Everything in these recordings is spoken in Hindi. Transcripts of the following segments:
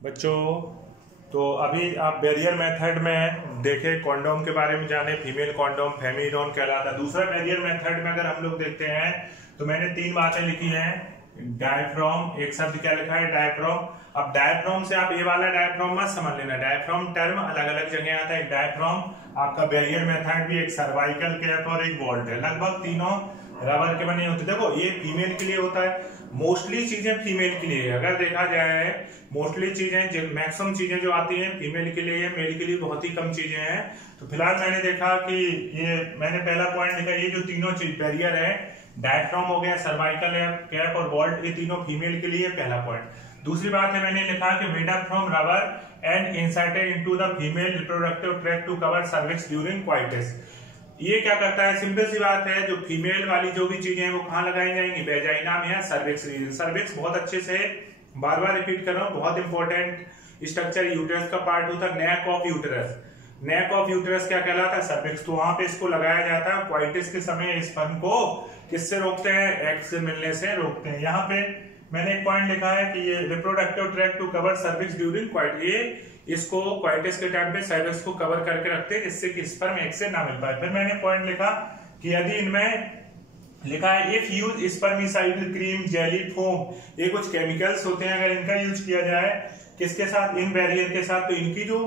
बच्चों, तो अभी आप बैरियर मेथड में देखे, कॉन्डोम के बारे में जाने, फीमेल कॉन्डोम फेमिडोन कहलाता है। दूसरा बैरियर मेथड में अगर हम लोग देखते हैं तो मैंने 3 बातें लिखी हैं। डायफ्राम, एक शब्द क्या लिखा है, डायफ्राम। अब डायफ्राम से आप ये वाला डायफ्राम मत समझ लेना, डायफ्राम टर्म अलग अलग जगह आता है। एक डायफ्राम आपका बैरियर मेथड भी एक सर्वाइकल कैप और एक वॉल्ट है, लगभग तीनों रबर के बने होते। देखो ये फीमेल के लिए होता है, मोस्टली चीजें फीमेल के लिए, अगर देखा जाए मोस्टली चीजें, मैक्सिमम चीजें जो आती हैं फीमेल के लिए, मेल के लिए बहुत ही कम चीजें हैं। तो फिलहाल मैंने देखा कि ये मैंने पहला पॉइंट लिखा, ये जो तीनों चीज बैरियर है, डायफ्राम हो गया, सर्वाइकल कैप और वॉल्ट, ये तीनों फीमेल के लिए पहला पॉइंट। दूसरी बात है मैंने लिखा कि made up from rubber and inserted into the female reproductive tract to cover cervix during coitus. ये क्या करता है, सिंपल सी बात है, जो फीमेल वाली जो भी चीजें हैं वो कहाँ लगाई जाएंगी, वेजाइना में या सर्विक्स रीजन। सर्विक्स बहुत अच्छे से बार बार रिपीट कर रहा हूँ, बहुत इंपॉर्टेंट स्ट्रक्चर यूटेरस का पार्ट होता है। Neck of uterus, neck of uterus क्या कहलाता है, सर्विक्स। तो वहां पे इसको लगाया जाता है क्वाइटिस के समय। स्पर्म को किससे रोकते हैं, एग से मिलने से रोकते हैं। यहाँ पे मैंने एक पॉइंट लिखा है कि ये reproductive tract to cover cervix during coitus, ये इसको क्वाइटिस के टाइम पे सर्विक्स को कवर करके रखते हैं जिससे कि स्पर्म एग से ना मिल पाए। फिर मैंने पॉइंट लिखा कि यदि इनमें लिखा है if use spermicidal cream, jelly, foam, ये कुछ केमिकल्स होते हैं, अगर इनका यूज किया जाए किसके साथ, इन बैरियर के साथ, तो इनकी जो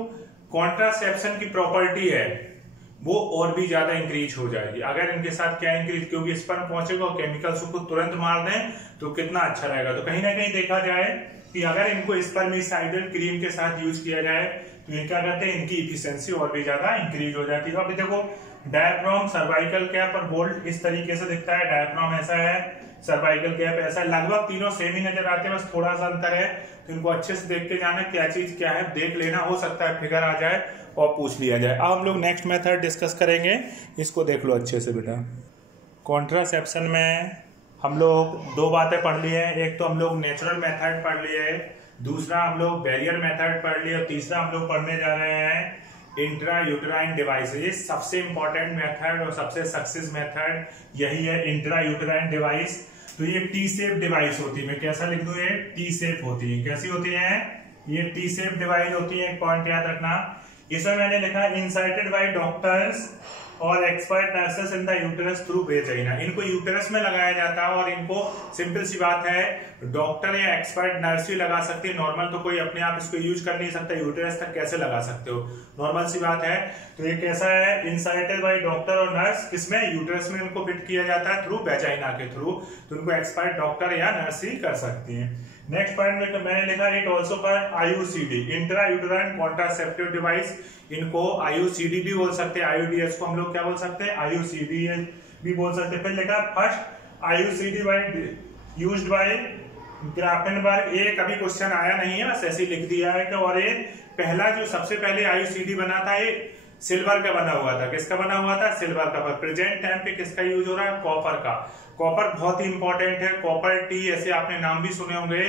कॉन्ट्रासेप्शन की प्रॉपर्टी है वो और भी ज्यादा इंक्रीज हो जाएगी। अगर इनके साथ क्या इंक्रीज, क्योंकि स्पर्म पहुंचेगा और केमिकल्स को तुरंत मार दें तो कितना अच्छा रहेगा। तो कहीं ना कहीं देखा जाए कि अगर इनको स्पर्मिसाइडल क्रीम के साथ यूज किया जाए तो ये क्या करते हैं, इनकी इफिशिएंसी और भी ज्यादा इंक्रीज हो जाती है। अभी देखो डायफ्राम, सर्वाइकल कैप और वॉल्ट इस तरीके से दिखता है। डायफ्राम ऐसा है, सर्वाइकल कैप ऐसा है, लगभग तीनों सेम ही नजर आते हैं, बस थोड़ा सा अंतर है। तो इनको अच्छे से देख के जाना क्या चीज क्या है, देख लेना, हो सकता है फिगर आ जाए और पूछ लिया जाए। अब हम लोग नेक्स्ट मेथड डिस्कस करेंगे, इसको देख लो अच्छे से बेटा। कॉन्ट्रासेप्शन में हम लोग 2 बातें पढ़ ली है, एक तो हम लोग नेचुरल मेथड पढ़ लिए, दूसरा हम लोग बैरियर मेथड पढ़ लिए, और तीसरा हम लोग पढ़ने जा रहे हैं इंट्रा यूटेराइन डिवाइस। ये सबसे इंपॉर्टेंट मेथड और सबसे सक्सेस मेथड यही है, इंट्रा यूटेराइन डिवाइस। तो ये टी शेप डिवाइस होती है, मैं कैसा लिख दूं, ये टी शेप होती है। कैसी होती है, ये टी शेप डिवाइस होती है। एक पॉइंट याद रखना, इसमें मैंने लिखा इंसर्टेड बाय डॉक्टर्स और expert nurses in the uterus through vagina. इनको यूटेरस में लगाया जाता है और इनको सिंपल सी बात है, डॉक्टर या एक्सपर्ट नर्स ही लगा सकती है। नॉर्मल तो कोई अपने आप इसको यूज कर नहीं सकता, यूटेरस तक कैसे लगा सकते हो, नॉर्मल सी बात है। तो ये कैसा है, इंसर्टेड बाय डॉक्टर और नर्स, किसमें, यूटेरस में इनको फिट किया जाता है थ्रू वेजाइना के थ्रू। तो इनको एक्सपर्ट डॉक्टर या नर्स ही कर सकती है। नेक्स्ट पॉइंट में मैंने लिखा इट ऑल्सो पर IUCD, intra uterine contraceptive device. इनको आईयूसीडी भी बोल सकते हैं, आईयूडीएस को हम लोग क्या बोल सकते हैं, आईयूसीडी भी बोल सकते हैं। फिर लिखा first IUCD by used by Grafenberg. ये कभी क्वेश्चन आया नहीं है, बस ऐसे लिख दिया है कि, और ये पहला जो सबसे पहले आईयूसीडी बना था ये सिल्वर का बना हुआ था। किसका बना हुआ था, सिल्वर का। पर प्रेजेंट टाइम पे किसका यूज हो रहा है, कॉपर का। कॉपर बहुत ही इंपॉर्टेंट है, कॉपर टी, ऐसे आपने नाम भी सुने होंगे।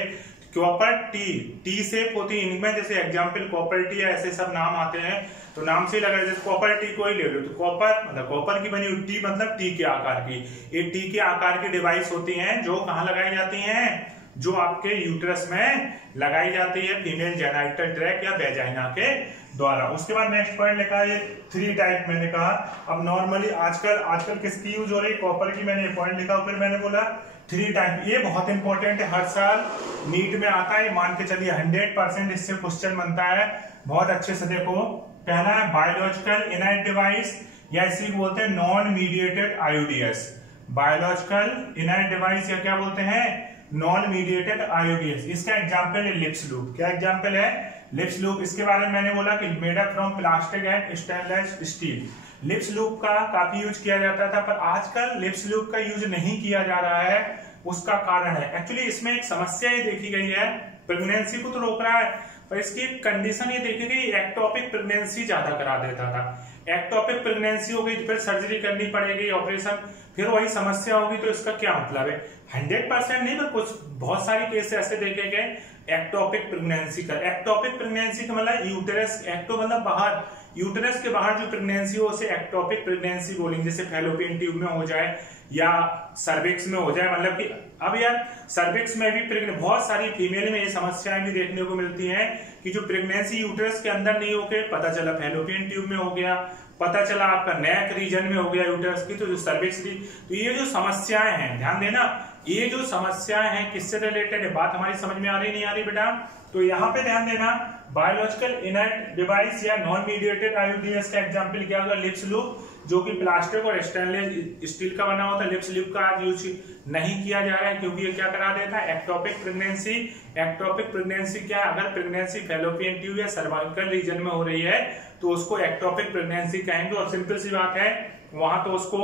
कॉपर टी, टी शेप होती है इनमें, जैसे एग्जांपल कॉपर टी, ऐसे सब नाम आते हैं तो नाम से लगा, जैसे कॉपर टी को ही ले लो तो कॉपर मतलब कॉपर की बनी हुई, टी मतलब टी के आकार की। ये टी के आकार की डिवाइस होती हैं जो कहाँ लगाई जाती हैं, जो आपके यूटेरस में लगाई जाती है फीमेल जेनाइटल ट्रैक्ट या वेजाइना के द्वारा। उसके बाद नेक्स्ट पॉइंट लिखा है 3 टाइप मैंने कहा। अब नॉर्मली आजकल किसकी यूज हो रही है, कॉपर की, मैंने पॉइंट लिखा। फिर मैंने बोला 3 टाइप, ये बहुत इंपॉर्टेंट है, हर साल नीट में आता है, मान के चलिए 100% इससे क्वेश्चन बनता है। बहुत अच्छे से देखो, पहला है बायोलॉजिकल इनर्ट डिवाइस, या इसी को बोलते हैं non mediated आईयूडीएस। Biological inert device या क्या बोलते हैं, नॉन मीडिएटेड आईयूडीएस। इसका एग्जांपल है लिप्स लूप। क्या एग्जांपल है, लिप्स लूप। इसके बारे में मैंने बोला कि made up from plastic and stainless steel. Lips loop का काफी यूज किया जाता था, पर आजकल लिप्स लूप का यूज नहीं किया जा रहा है। उसका कारण है, एक्चुअली इसमें एक समस्या ये देखी गई है, प्रेगनेंसी को तो रोक रहा है पर इसकी एक कंडीशन ये देखी गई, एक्टोपिक प्रेगनेंसी ज्यादा करा देता था। एक्टोपिक प्रेगनेंसी हो गई तो फिर सर्जरी करनी पड़ेगी, ऑपरेशन, फिर वही समस्या होगी। तो इसका क्या मतलब है? 100% नहीं, पर कुछ बहुत सारी केस ऐसे देखे गए एक्टोपिक प्रेगनेंसी का। एक्टोपिक प्रेगनेंसी का मतलब यूटेरस, एक्टो मतलब बाहर, यूटेरस के बाहर जो प्रेगनेंसी हो उसे एक्टोपिक प्रेगनेंसी बोलेंगे। जैसे फैलोपियन ट्यूब में हो जाए या सर्विक्स में हो जाए, मतलब कि अब यार सर्विक्स में भी बहुत सारी फीमेल में ये समस्याएं भी देखने को मिलती हैं कि जो प्रेगनेंसी यूटेरस के अंदर नहीं होके पता चला फैलोपियन ट्यूब में हो गया, पता चला आपका नेक रीजन में हो गया यूटेरस की, तो जो सर्विक्स की, तो ये जो समस्याएं हैं, ध्यान देना, ये जो समस्याएं हैं किससे रिलेटेड है? बात हमारी समझ में आ रही नहीं आ रही बेटा? तो यहाँ पे ध्यान देना, बायोलॉजिकल इनर्ट डिवाइस या नॉन मीडिएटेड आईयूडीएस का एग्जांपल क्या होगा? लिप्स लूप, जो कि प्लास्टिक और स्टेनलेस स्टील का बना होता है। लिप्स लूप का आज यूज नहीं किया जा रहा है क्योंकि ये क्या करा देता है? Ectopic pregnancy. एक्टोपिक प्रेगनेंसी क्या है? अगर प्रेगनेंसी फैलोपियन ट्यूब या सर्वाइकल रीजन में हो रही है तो उसको एक्टोपिक प्रेगनेंसी कहेंगे। और सिंपल सी बात है, वहां तो उसको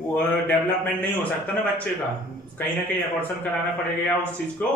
डेवलपमेंट नहीं हो सकता ना बच्चे का, कहीं ना कहीं अबॉर्शन कराना पड़ेगा या उस चीज को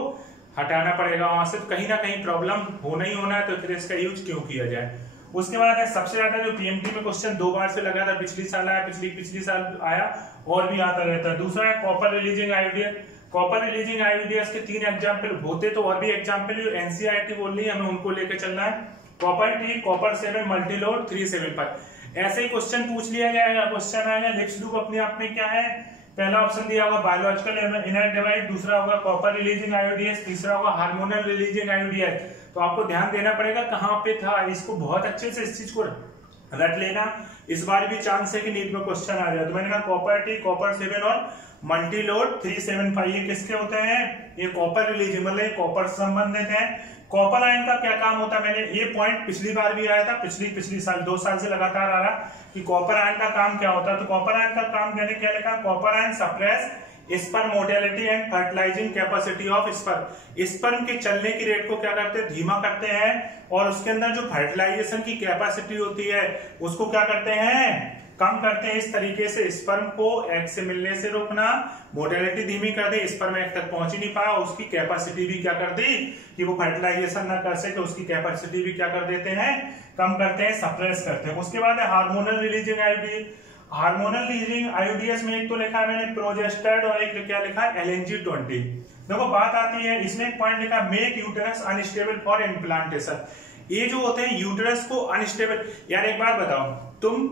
हटाना पड़ेगा वहां से, तो कहीं ना कहीं प्रॉब्लम होना ही होना है। तो फिर इसका यूज क्यों किया जाए? उसके बाद है सबसे ज्यादा जो पीएमटी में क्वेश्चन 2 बार से लगा था, पिछली साल आया, पिछली साल आया और भी आता रहता है। दूसरा है कॉपर रिलीजिंग आईयूडीएस। कॉपर रिलीजिंग आईयूडीएस के 3 एग्जाम्पल होते तो और भी एग्जाम्पल जो एनसीईआरटी बोल रही है हमें उनको लेकर चलना है। Copper T, copper 7, Multiload 375। ऐसे ही क्वेश्चन पूछ लिया जाएगा। क्वेश्चन आएगा लिप्स लूप अपने आप में क्या है? पहला ऑप्शन दिया होगा बायोलॉजिकल इनर्ट डिवाइस, दूसरा होगा कॉपर रिलीजिंग आईयूडीएस, तीसरा होगा हार्मोनल रिलीजिंग आईयूडीएस। तो आपको ध्यान देना पड़ेगा कहां पे था, इसको बहुत अच्छे से इस चीज को रट लेना। इस बार भी चांस है कि नीट में क्वेश्चन आ जाए। तो मैंने कहा कॉपर टी, कॉपर 7 और मल्टीलोड 375 ये किसके होते हैं? ये कॉपर रिलीजिंग, मतलब कॉपर से संबंधित है। कॉपर आयन का क्या काम होता है? मैंने ये पॉइंट पिछली बार भी आया था, पिछली साल 2 साल से लगातार आ रहा कि कॉपर आयन का काम क्या होता है। तो कॉपर आयन का काम मैंने क्या लिखा? Copper ion suppress sperm motility and fertilising capacity of sperm. Sperm के चलने की रेट को क्या करते हैं? धीमा करते हैं। और उसके अंदर जो फर्टिलाइजेशन की कैपेसिटी होती है उसको क्या करते हैं? कम करते हैं। इस तरीके से स्पर्म को एग से मिलने से रोकना, मोटिलिटी धीमी कर दे, स्पर्म एग तक पहुंच ही नहीं पाया, उसकी कैपेसिटी भी क्या कर दी कि वो फर्टिलाइजेशन ना कर सके, उसकी कैपेसिटी भी क्या कर देते हैं? कम करते हैं, सप्रेस करते हैं। उसके बाद है हार्मोनल रिलीजिंग आईयूडीएस। हार्मोनल रिलीजिंग आईयूडीएस में एक तो लिखा है मैंने प्रोजेस्टेड और एक क्या लिखा है? LNG-20। देखो बात आती है, इसमें एक पॉइंट लिखा make uterus unstable for implantation. ये जो होते हैं यूटेरस को अनस्टेबल, यार एक बात बताओ, तुम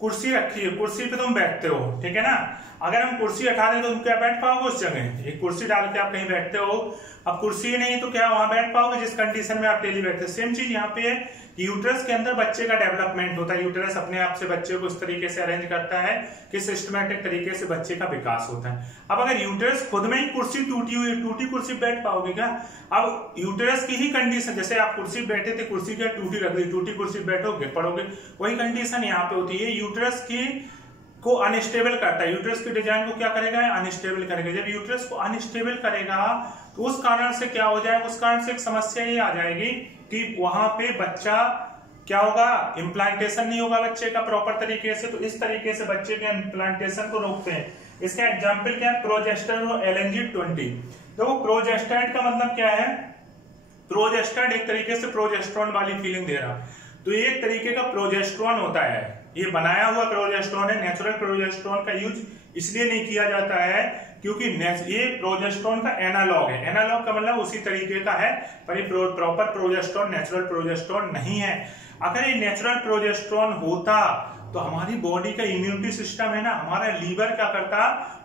कुर्सी रखी है, कुर्सी पे तुम बैठते हो, ठीक है ना? अगर हम कुर्सी हटा दें तो तुम क्या बैठ पाओगे उस जगह? एक कुर्सी डाल के आप कहीं बैठते हो, अब कुर्सी नहीं तो क्या वहां बैठ पाओगे जिस कंडीशन में आप डेली बैठते हो? सेम चीज यहाँ पे है, यूटेरस के अंदर बच्चे का डेवलपमेंट होता है। यूटेरस अपने आप से बच्चे को इस तरीके से अरेंज करता है कि सिस्टमैटिक तरीके से बच्चे का विकास होता है। अब अगर यूटेरस खुद में ही कुर्सी टूटी हुई, टूटी कुर्सी बैठ पाओगे क्या? अब यूटेरस की ही कंडीशन, जैसे आप कुर्सी बैठे थे, कुर्सी क्या टूटी रख दी, टूटी कुर्सी बैठोगे पड़ोगे, वही कंडीशन यहाँ पे होती है। यूटेरस की को अनस्टेबल करता है, यूटेरस की डिजाइन को क्या करेगा? अनस्टेबल करेगा। जब यूटेरस को अनस्टेबल करेगा तो उस कारण से क्या हो जाएगा? उस कारण से एक समस्या ये आ जाएगी कि वहां पे बच्चा क्या होगा? इम्प्लांटेशन नहीं होगा बच्चे का प्रॉपर तरीके से। तो इस तरीके से बच्चे के इम्प्लांटेशन को रोकते हैं। इसका एग्जाम्पल क्या है? प्रोजेस्टेड और LNG-20। देखो प्रोजेस्टेड का मतलब क्या है? प्रोजेस्टेड एक तरीके से प्रोजेस्टेरॉन वाली फीलिंग दे रहा, तो ये एक तरीके का प्रोजेस्टेरॉन होता है। ये बनाया हुआ प्रोजेस्टेरॉन है। नेचुरल प्रोजेस्टेरॉन का यूज इसलिए नहीं किया जाता है क्योंकि ये प्रोजेस्टेरॉन का एनालॉग है। एनालॉग का मतलब उसी तरीके का है, पर ये प्रॉपर प्रोजेस्टेरॉन, नेचुरल प्रोजेस्टेरॉन नहीं है। अगर ये नेचुरल प्रोजेस्टेरॉन होता तो हमारी बॉडी का इम्यूनिटी सिस्टम है ना, हमारा लीवर क्या करता?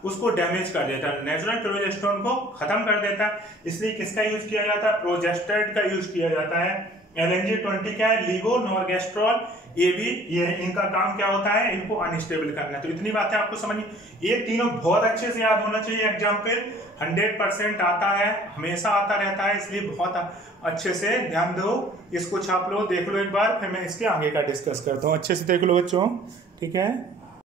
उसको डैमेज कर देता, नेचुरल प्रोजेस्टेरॉन को खत्म कर देता। इसलिए किसका यूज किया जाता है? प्रोजेस्टेड का यूज किया जाता है। LNG-20 क्या है? लीवो नॉर्गेस्ट्रॉल, ये भी ये इनका काम क्या होता है? इनको अनस्टेबल करना। तो इतनी बातें आपको समझ, ये तीनों बहुत अच्छे से याद होना चाहिए। एग्जाम्पल 100% आता है, हमेशा आता रहता है, इसलिए बहुत अच्छे से ध्यान दो, इसको छाप लो, देख लो एक बार, फिर मैं इसके आगे का डिस्कस करता हूँ। अच्छे से देख लो बच्चों, ठीक है।